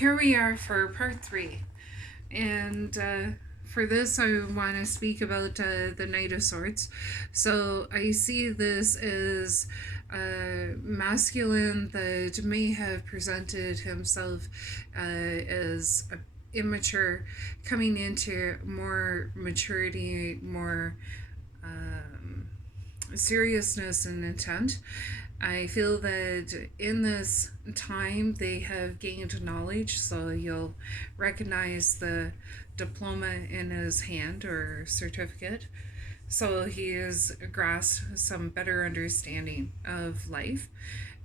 here we are for part three. And for this, I want to speak about the Knight of Swords. So I see this as masculine that may have presented himself as immature, coming into more maturity, more seriousness and intent. I feel that in this time they have gained knowledge, so you'll recognize the diploma in his hand or certificate. So he has grasped some better understanding of life,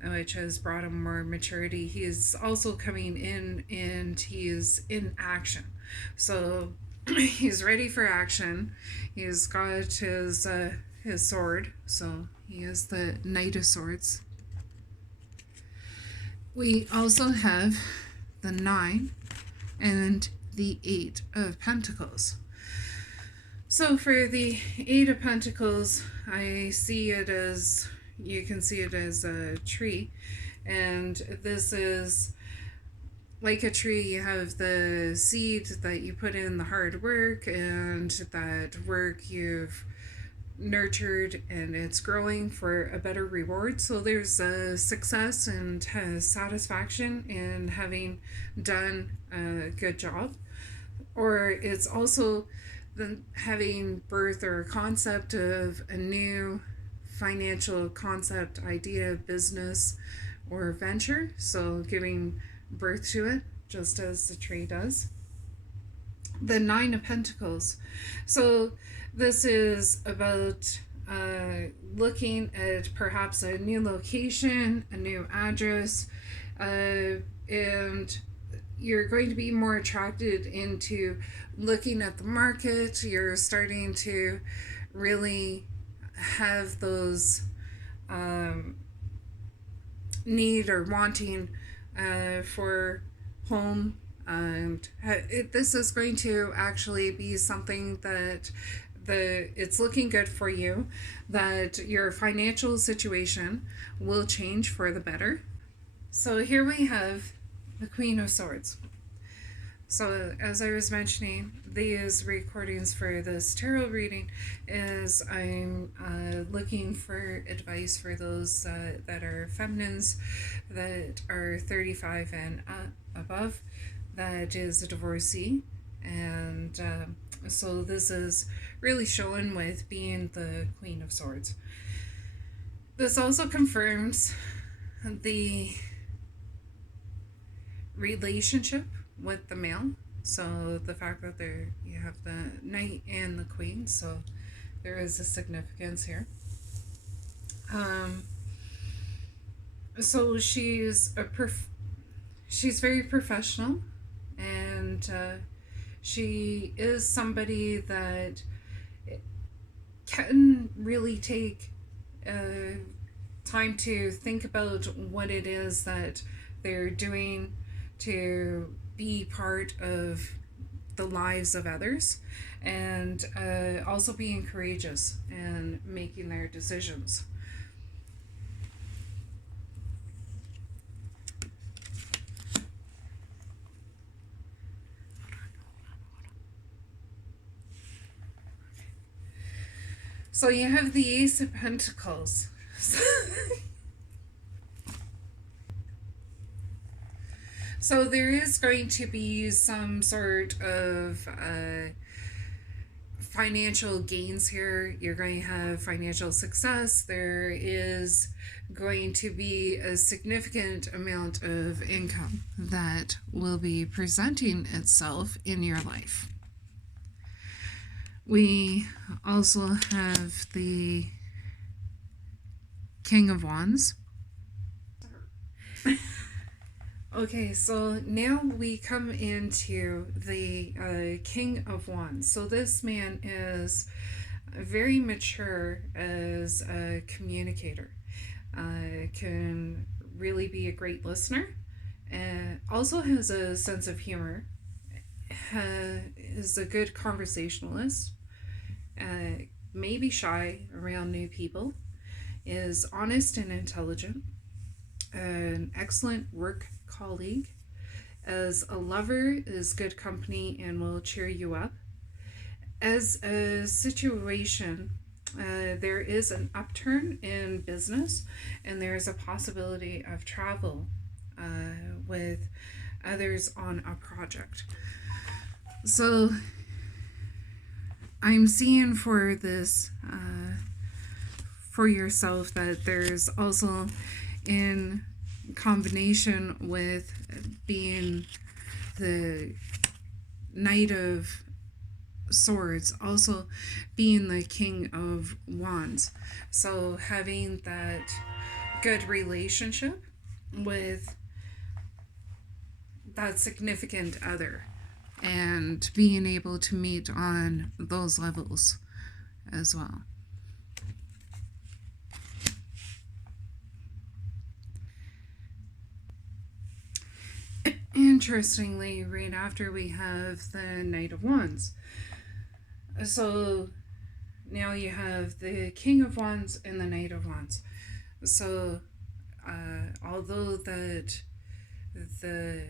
which has brought him more maturity. He is also coming in and he is in action. So he's ready for action. He's got his sword, so he is the Knight of Swords. We also have the 9 and the 8 of Pentacles. So for the 8 of Pentacles, I see it as, you can see it as a tree, and this is like a tree. You have the seed that you put in the hard work, and that work you've nurtured, and it's growing for a better reward. So there's a success and satisfaction in having done a good job. Or it's also the having birth or concept of a new financial concept, idea, business, or venture. So giving birth to it, just as the tree does. The 9 of Pentacles. So this is about looking at perhaps a new location, a new address, and you're going to be more attracted into looking at the market. You're starting to really have those need or wanting for home. And this is going to actually be something that it's looking good for you, that your financial situation will change for the better. So here we have the Queen of Swords. So as I was mentioning, these recordings for this tarot reading is I'm looking for advice for those that are feminines, that are 35 and above, that is a divorcee. And so this is really showing with being the Queen of Swords. This also confirms the relationship with the male. So the fact that you have the Knight and the Queen, so there is a significance here. So she's very professional, and she is somebody that can really take time to think about what it is that they're doing to be part of the lives of others, and also being courageous and making their decisions. So you have the Ace of Pentacles. So there is going to be some sort of financial gains here. You're going to have financial success. There is going to be a significant amount of income that will be presenting itself in your life. We also have the King of Wands. Okay, so now we come into the King of Wands. So this man is very mature as a communicator. Can really be a great listener. Also has a sense of humor. Is a good conversationalist. May be shy around new people. Is honest and intelligent. An excellent work colleague, as a lover is good company and will cheer you up. As a situation, there is an upturn in business and there is a possibility of travel with others on a project. So I'm seeing for this, for yourself, that there's also in combination with being the Knight of Swords, also being the King of Wands. So having that good relationship with that significant other and being able to meet on those levels as well. Interestingly, right after we have the Knight of Wands. So now you have the King of Wands and the Knight of Wands. So although that the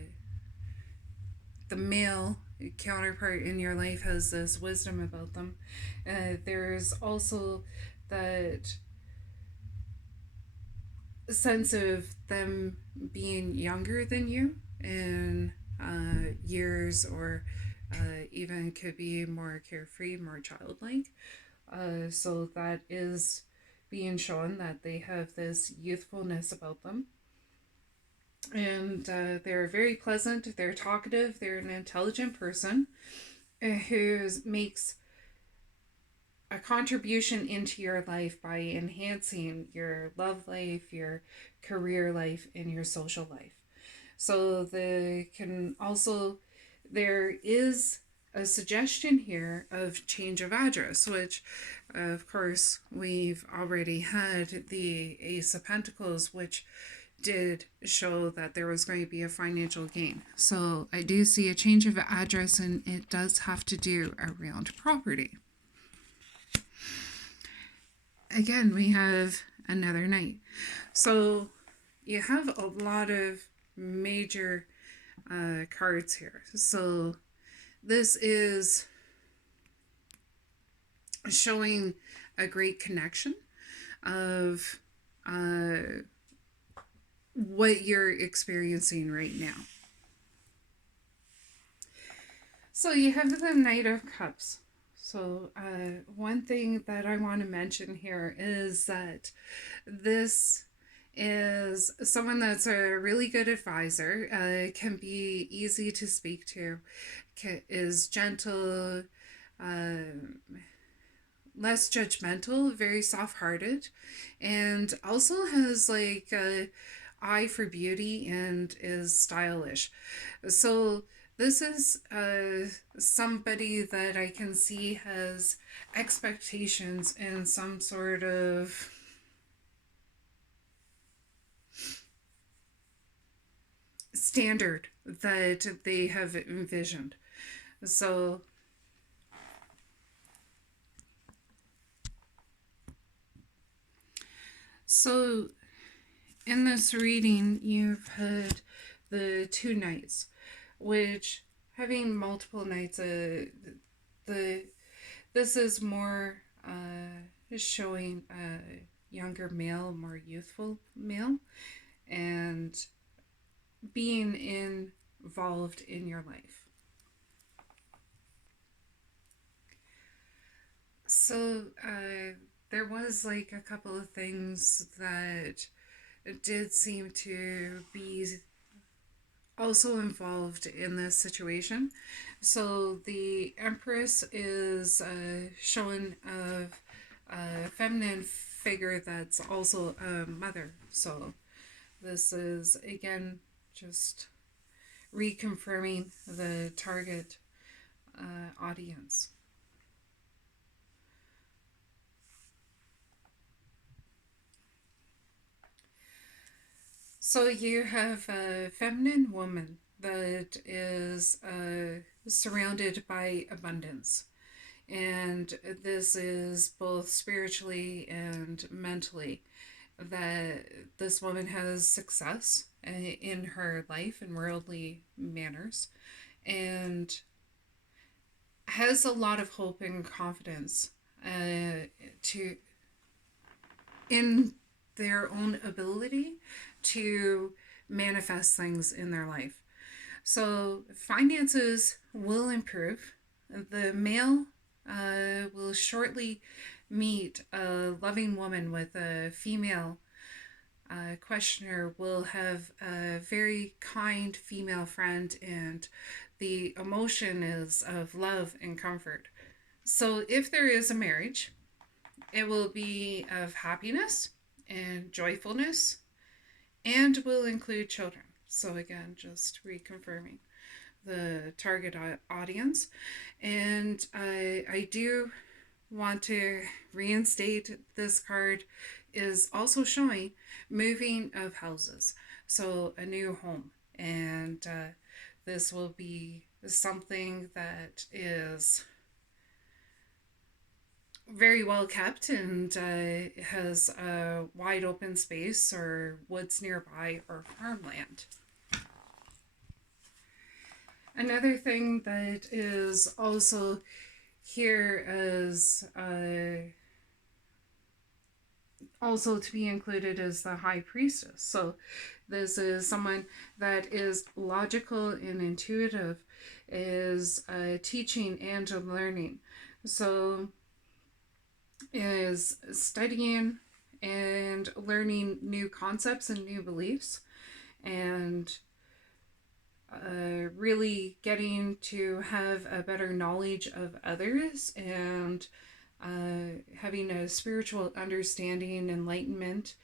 male counterpart in your life has this wisdom about them, there's also that sense of them being younger than you in years, or even could be more carefree, more childlike. So that is being shown that they have this youthfulness about them. And they're very pleasant, they're talkative, they're an intelligent person who makes a contribution into your life by enhancing your love life, your career life, and your social life. So they can also, there is a suggestion here of change of address, which of course we've already had the Ace of Pentacles, which did show that there was going to be a financial gain. So I do see a change of address, and it does have to do around property. Again, we have another Knight. So you have a lot of major cards here. So this is showing a great connection of what you're experiencing right now. So you have the Knight of Cups. So one thing that I want to mention here is that this is someone that's a really good advisor, can be easy to speak to, is gentle, less judgmental, very soft-hearted, and also has like a eye for beauty and is stylish. So this is somebody that I can see has expectations and some sort of standard that they have envisioned. So in this reading, you've had the two Knights, which having multiple Knights, this is more showing a younger male, more youthful male, and being involved in your life. So there was like a couple of things that did seem to be also involved in this situation. So the Empress is showing a feminine figure that's also a mother. So this is again just reconfirming the target audience. So you have a feminine woman that is surrounded by abundance. And this is both spiritually and mentally, that this woman has success in her life and worldly manners, and has a lot of hope and confidence to in their own ability to manifest things in their life. So finances will improve. The male will shortly meet a loving woman with a female questioner, will have a very kind female friend, and the emotion is of love and comfort. So if there is a marriage, it will be of happiness and joyfulness and will include children. So, again, just reconfirming the target audience. And I do want to reinstate this card is also showing moving of houses. So, a new home. And this will be something that is very well kept and has a wide open space or woods nearby or farmland. Another thing that is also here is also to be included is the high priestess. So this is someone that is logical and intuitive, is teaching and learning. So is studying and learning new concepts and new beliefs, and really getting to have a better knowledge of others, and having a spiritual understanding, enlightenment,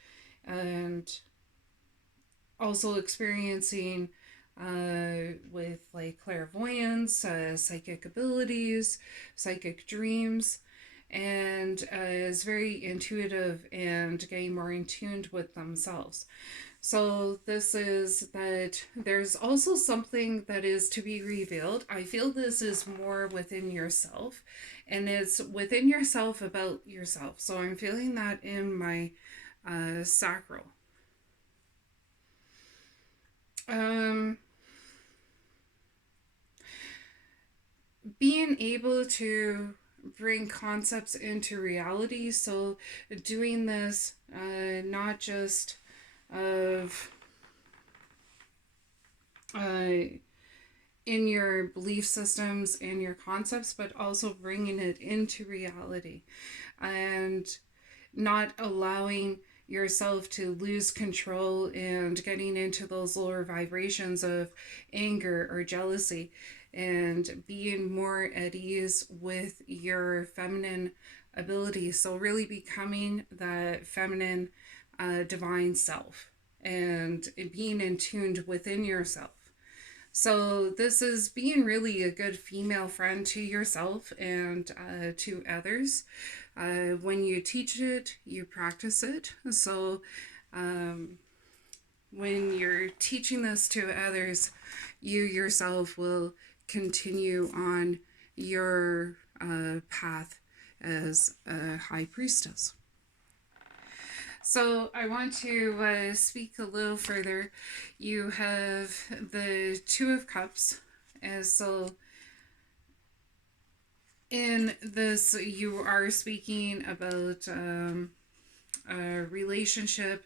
and also experiencing with like clairvoyance, psychic abilities, psychic dreams, and is very intuitive and getting more in tune with themselves. So this is that there's also something that is to be revealed. I feel this is more within yourself, and it's within yourself about yourself. So I'm feeling that in my sacral. Being able to bring concepts into reality. So doing this not just of in your belief systems and your concepts, but also bringing it into reality and not allowing yourself to lose control and getting into those lower vibrations of anger or jealousy, and being more at ease with your feminine abilities. So really becoming that feminine divine self and being in tuned within yourself. So this is being really a good female friend to yourself and to others. When you teach it, you practice it. So when you're teaching this to others, you yourself will continue on your path as a high priestess. So I want to speak a little further. You have the Two of Cups, and so in this you are speaking about a relationship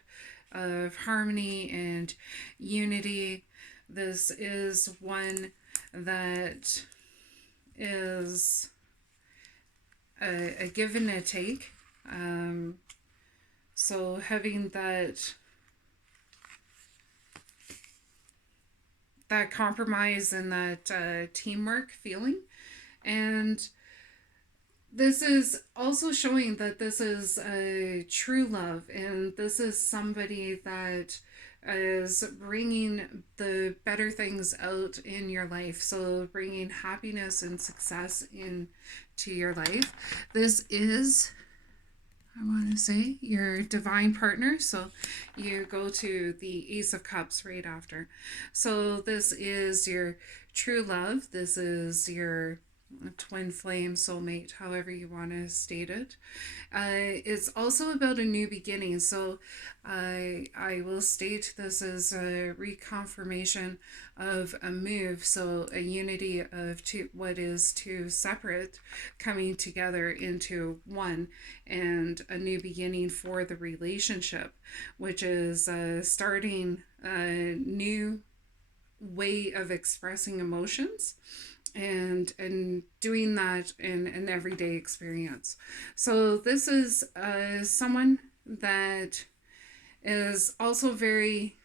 of harmony and unity. This is one that is a give and a take. So having that compromise and that teamwork feeling, and this is also showing that this is a true love, and this is somebody that is bringing the better things out in your life. So bringing happiness and success into your life. This is, I want to say, your divine partner. So you go to the Ace of Cups right after. So this is your true love. This is your twin flame, soulmate, however you want to state it. It's also about a new beginning. So I will state this as a reconfirmation of a move. So a unity of two, what is two separate, coming together into one, and a new beginning for the relationship, which is starting a new way of expressing emotions, and doing that in an everyday experience. So this is someone that is also very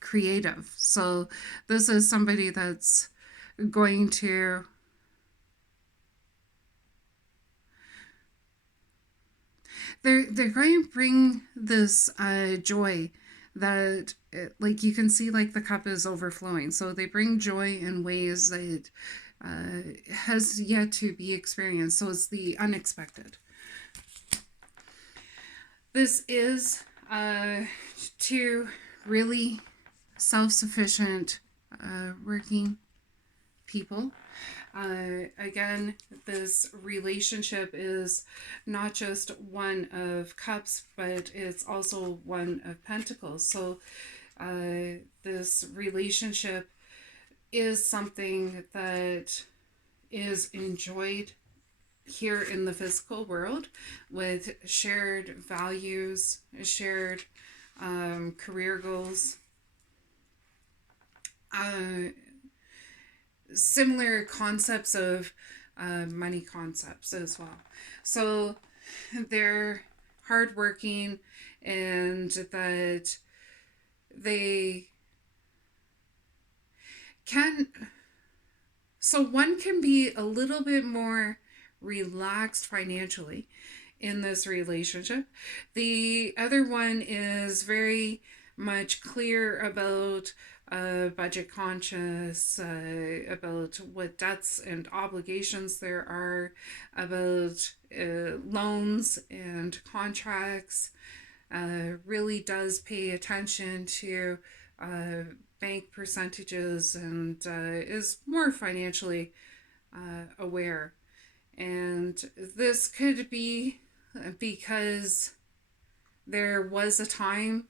creative. So this is somebody that's going to they're going to bring this joy that like you can see, like the cup is overflowing. So they bring joy in ways that has yet to be experienced. So it's the unexpected. This is two really self-sufficient working people. Again, this relationship is not just one of cups, but it's also one of pentacles. So this relationship is something that is enjoyed here in the physical world, with shared values, shared career goals, uh, similar concepts of money concepts as well. So they're hardworking, and that they can. So one can be a little bit more relaxed financially in this relationship. The other one is very much clear about budget conscious, about what debts and obligations there are, about loans and contracts, really does pay attention to bank percentages, and is more financially aware. And this could be because there was a time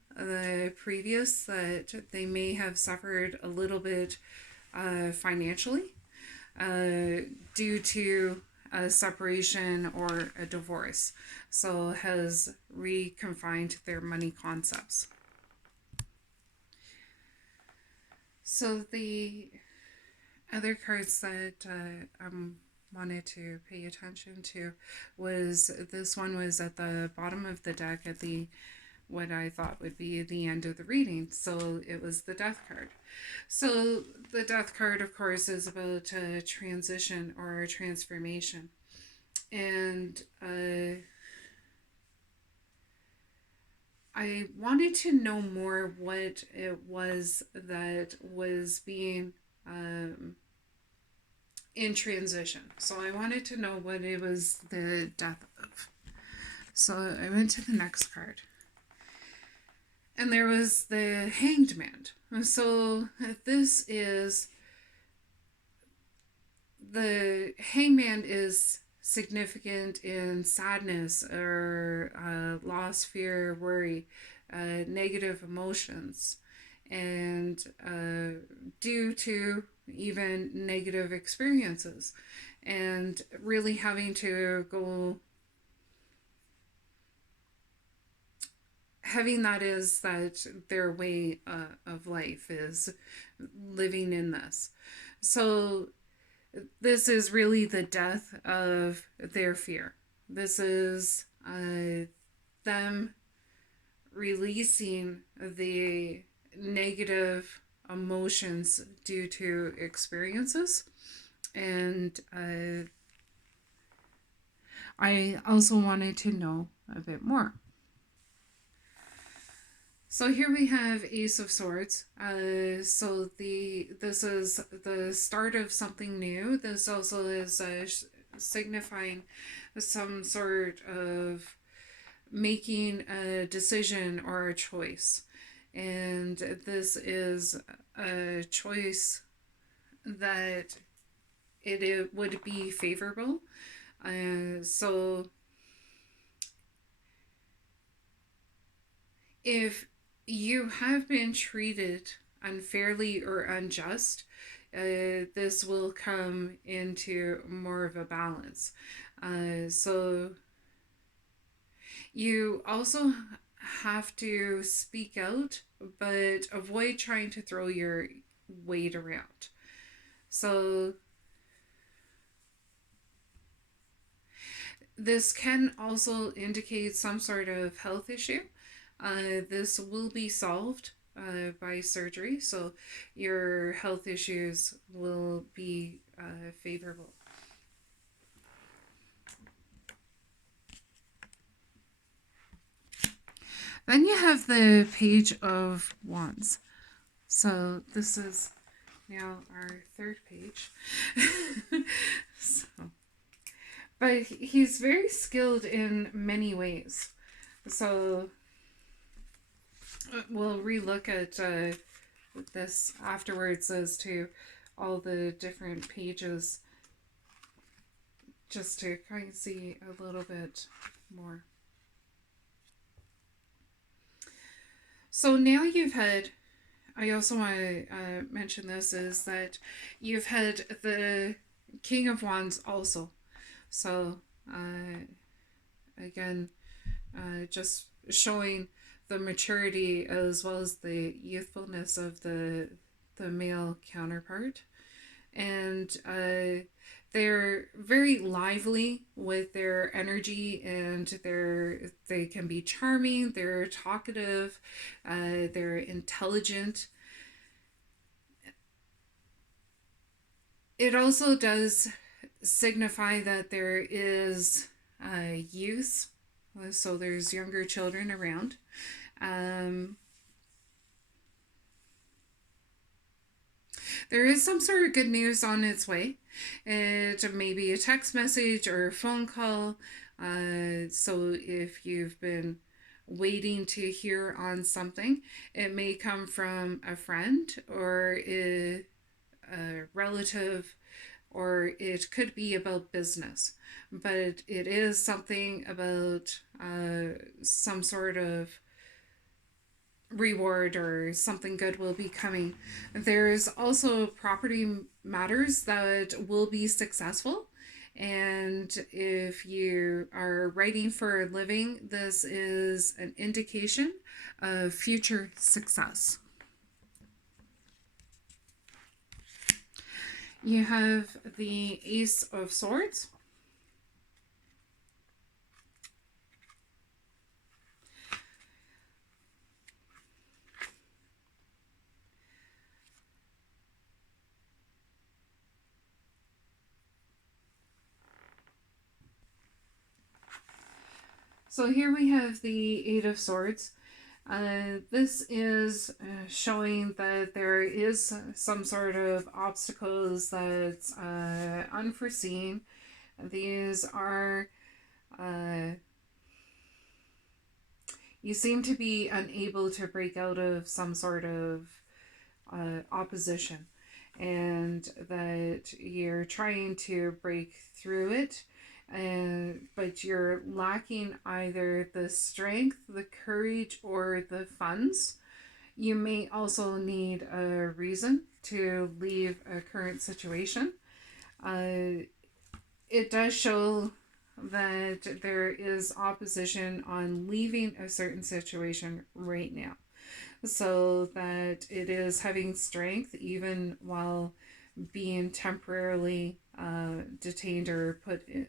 previous that they may have suffered a little bit financially due to a separation or a divorce. So has reconfined their money concepts. So the other cards that wanted to pay attention to was, this one was at the bottom of the deck at the what I thought would be the end of the reading. So it was the death card. So the death card, of course, is about a transition or a transformation. And I wanted to know more what it was that was being in transition. So I wanted to know what it was the death of. So I went to the next card. And there was the Hanged Man. So this is, the hangman is significant in sadness or loss, fear, worry, negative emotions, and due to even negative experiences, and really having to go, having that is that their way of life is living in this. So this is really the death of their fear. This is them releasing the negative emotions due to experiences. And I also wanted to know a bit more. So here we have Ace of Swords. So this is the start of something new. This also is signifying some sort of making a decision or a choice. And this is a choice that it would be favorable. So if you have been treated unfairly or unjust, this will come into more of a balance. So you also have to speak out, but avoid trying to throw your weight around. So this can also indicate some sort of health issue. This will be solved by surgery, so your health issues will be favorable. Then you have the Page of Wands. So this is now our third page. So, but he's very skilled in many ways. So we'll relook at this afterwards as to all the different pages just to kind of see a little bit more. So now you've had, I also want to mention this, is that you've had the King of Wands also. So again, just showing the maturity as well as the youthfulness of the male counterpart. And they're very lively with their energy, and they can be charming, they're talkative, they're intelligent. It also does signify that there is youth, so there's younger children around. There is some sort of good news on its way. It may be a text message or a phone call. So if you've been waiting to hear on something, it may come from a friend or a relative, or it could be about business. But it is something about some sort of reward or something good will be coming. There's also property matters that will be successful. And if you are writing for a living, this is an indication of future success. You have the Ace of Swords. So here we have the Eight of Swords. This is showing that there is some sort of obstacles that's unforeseen. These are, you seem to be unable to break out of some sort of opposition, and that you're trying to break through it, but you're lacking either the strength, the courage, or the funds. You may also need a reason to leave a current situation. It does show that there is opposition on leaving a certain situation right now, so that it is having strength even while being temporarily detained or put in,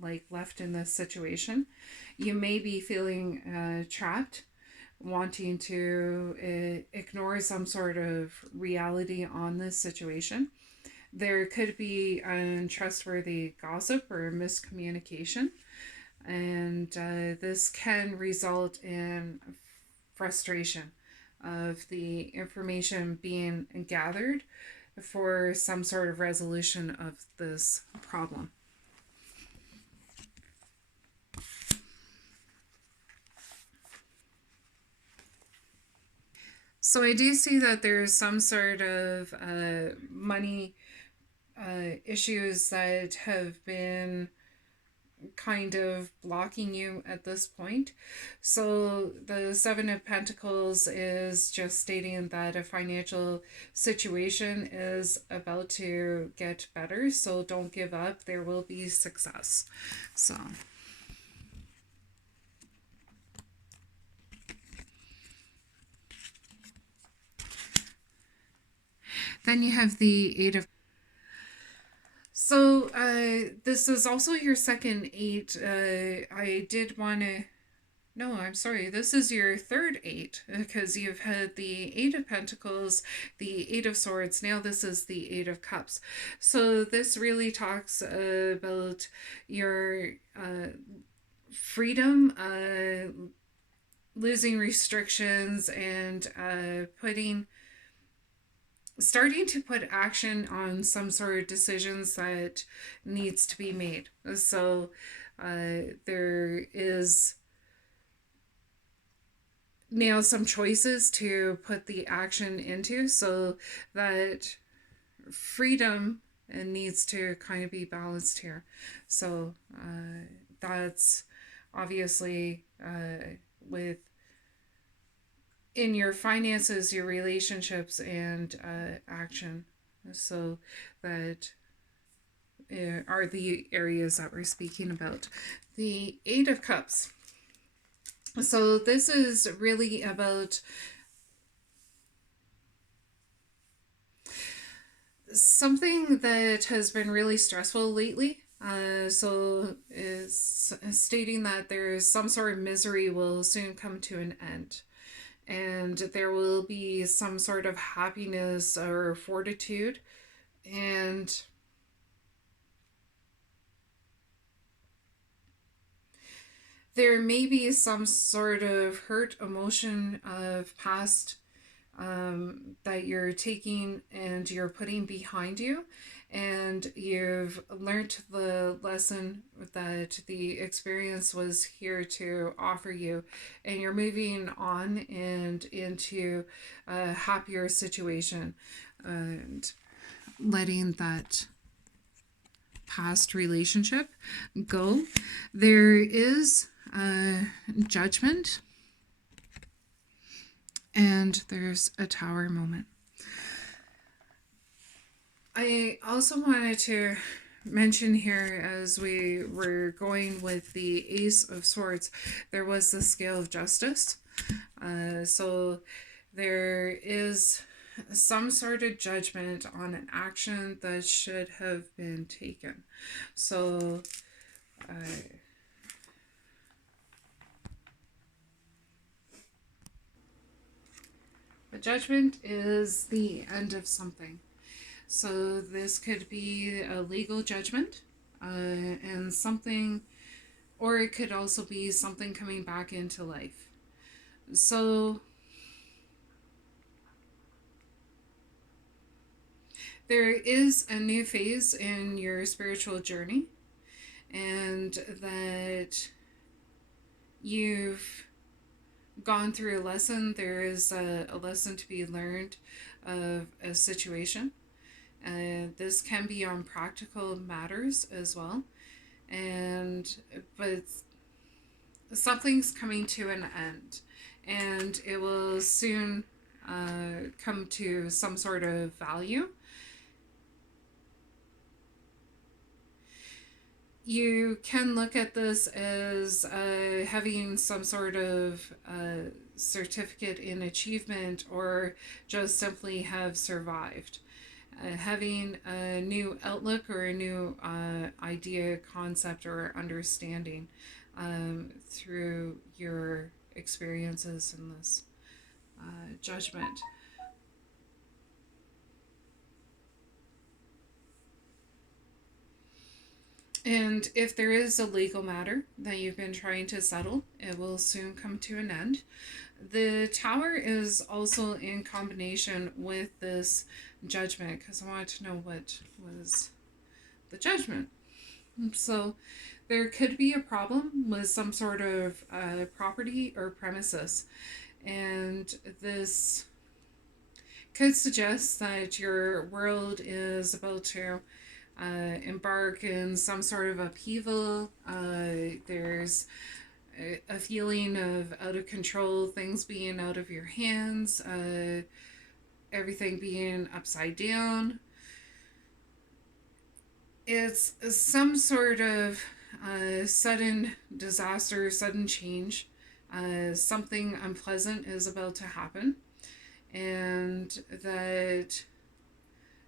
like left in this situation. You may be feeling trapped, wanting to ignore some sort of reality on this situation. There could be untrustworthy gossip or miscommunication, and this can result in frustration of the information being gathered for some sort of resolution of this problem. So I do see that there's some sort of money issues that have been kind of blocking you at this point. So the Seven of Pentacles is just stating that a financial situation is about to get better. So don't give up. There will be success. So. Then you have the Eight of. So this is also your second eight. I did want to. No, I'm sorry. This is your third eight because you've had the Eight of Pentacles, the Eight of Swords. Now this is the Eight of Cups. So this really talks about your freedom, losing restrictions, and starting to put action on some sort of decisions that needs to be made. So there is now some choices to put the action into, so that freedom needs to kind of be balanced here. So that's obviously with in your finances, your relationships, and action. So that are the areas that we're speaking about. The Eight of Cups. So this is really about something that has been really stressful lately. So is stating that there's some sort of misery will soon come to an end, and there will be some sort of happiness or fortitude, and there may be some sort of hurt emotion of past that you're taking and you're putting behind you, and you've learned the lesson that the experience was here to offer you, and you're moving on and into a happier situation and letting that past relationship go. There is judgment, and there's a Tower moment. I also wanted to mention here, as we were going with the Ace of Swords, there was the Scale of Justice. So there is some sort of judgment on an action that should have been taken. So the judgment is the end of something. So this could be a legal judgment and something, or it could also be something coming back into life. So there is a new phase in your spiritual journey, and that you've gone through a lesson. There is a lesson to be learned of a situation. This can be on practical matters as well, but something's coming to an end, and it will soon come to some sort of value. You can look at this as having some sort of certificate in achievement, or just simply have survived. Having a new outlook or a new idea, concept, or understanding through your experiences in this judgment. And if there is a legal matter that you've been trying to settle, it will soon come to an end. The Tower is also in combination with this judgment, because I wanted to know what was the judgment. So there could be a problem with some sort of property or premises, and this could suggest that your world is about to embark in some sort of upheaval. There's a feeling of out of control, things being out of your hands, everything being upside down. It's some sort of sudden disaster, sudden change. Something unpleasant is about to happen, and that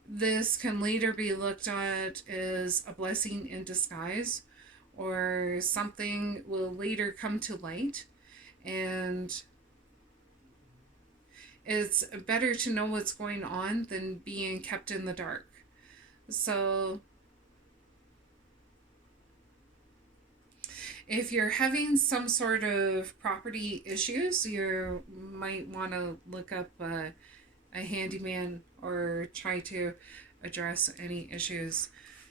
this can later be looked at as a blessing in disguise, or something will later come to light. And it's better to know what's going on than being kept in the dark. So, if you're having some sort of property issues, you might want to look up a handyman or try to address any issues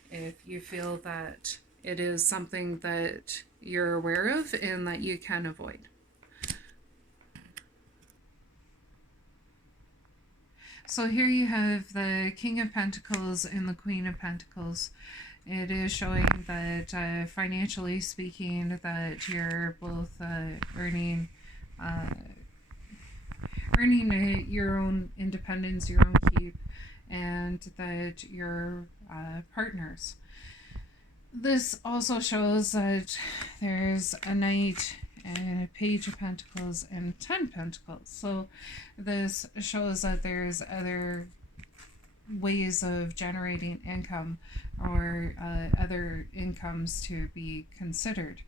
if you feel that it is something that you're aware of and that you can avoid. So here you have the King of Pentacles and the Queen of Pentacles. It is showing that financially speaking, that you're both earning your own independence, your own keep, and that you're partners. This also shows that there's a Knight and a Page of Pentacles and 10 Pentacles. So this shows that there's other ways of generating income, or other incomes to be considered.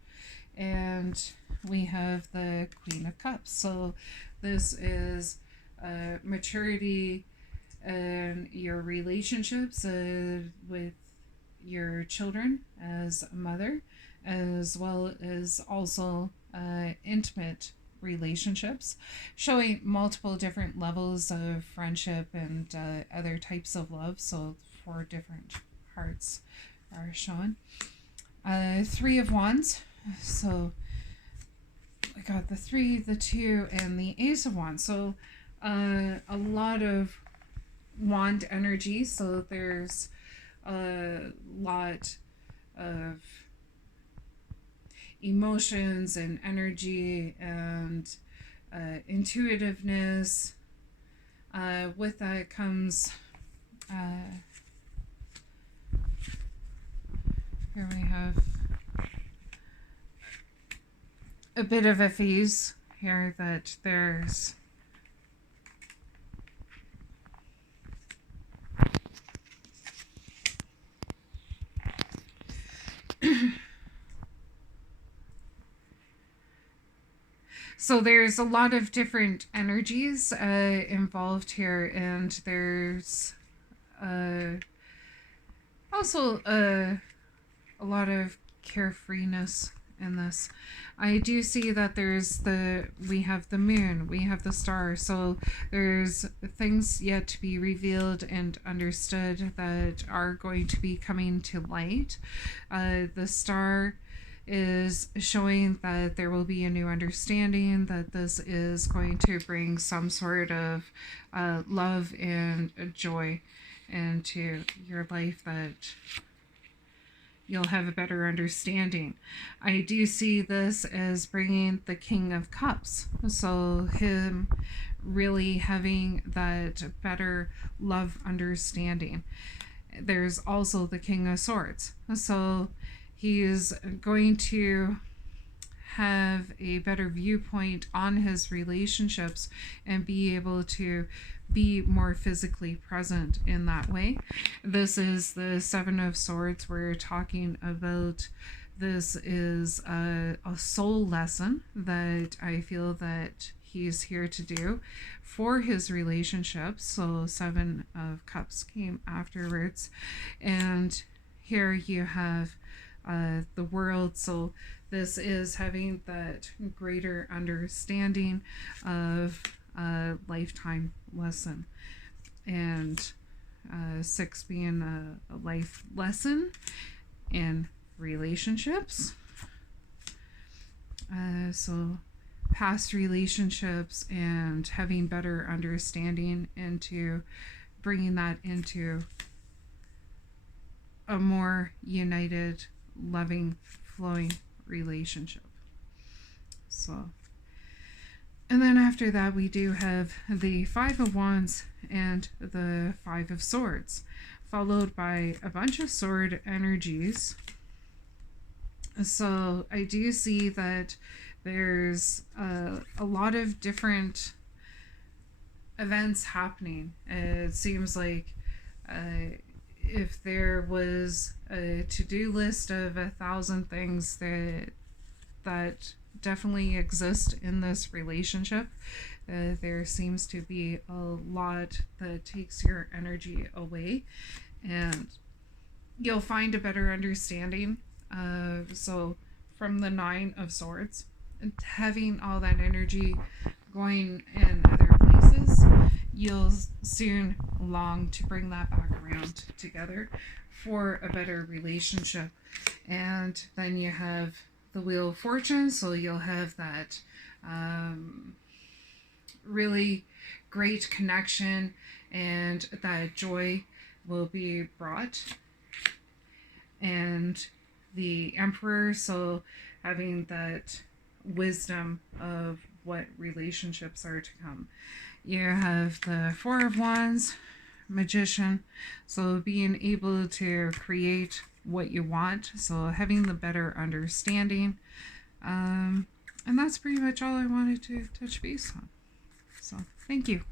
And we have the Queen of Cups. So this is maturity in your relationships with your children as a mother, as well as also intimate relationships, showing multiple different levels of friendship and other types of love. So 4 different hearts are shown. 3 of Wands. So I got the 3, the 2, and the Ace of Wands. So a lot of wand energy. So there's a lot of emotions and energy and intuitiveness. With that comes here we have a bit of a phase here, that there's so there's a lot of different energies involved here, and there's also a lot of carefreeness in this. I do see that we have the moon, we have the star, so there's things yet to be revealed and understood that are going to be coming to light. The star is showing that there will be a new understanding, that this is going to bring some sort of love and joy into your life, that you'll have a better understanding. I do see this as bringing the King of Cups, so him really having that better love understanding. There's also the King of Swords, so he's going to have a better viewpoint on his relationships and be able to be more physically present in that way. This is the 7 of Swords. We're talking about, this is a soul lesson that I feel that he's here to do for his relationships. So 7 of Cups came afterwards, and here you have the World. So this is having that greater understanding of a lifetime lesson, and 6 being a life lesson in relationships. So past relationships and having better understanding into bringing that into a more united, loving, flowing relationship. So, and then after that, we do have the Five of Wands and the Five of Swords, followed by a bunch of sword energies. So I do see that there's a lot of different events happening. It seems like if there was a to-do list of 1,000 things that definitely exist in this relationship, there seems to be a lot that takes your energy away, and you'll find a better understanding. So from the Nine of Swords, and having all that energy going in other places, you'll soon long to bring that back around together for a better relationship. And then you have the Wheel of Fortune, so you'll have that really great connection, and that joy will be brought. And the Emperor, so having that wisdom of what relationships are to come. You have the Four of Wands, Magician, so being able to create what you want, so having the better understanding. And that's pretty much all I wanted to touch base on. So thank you.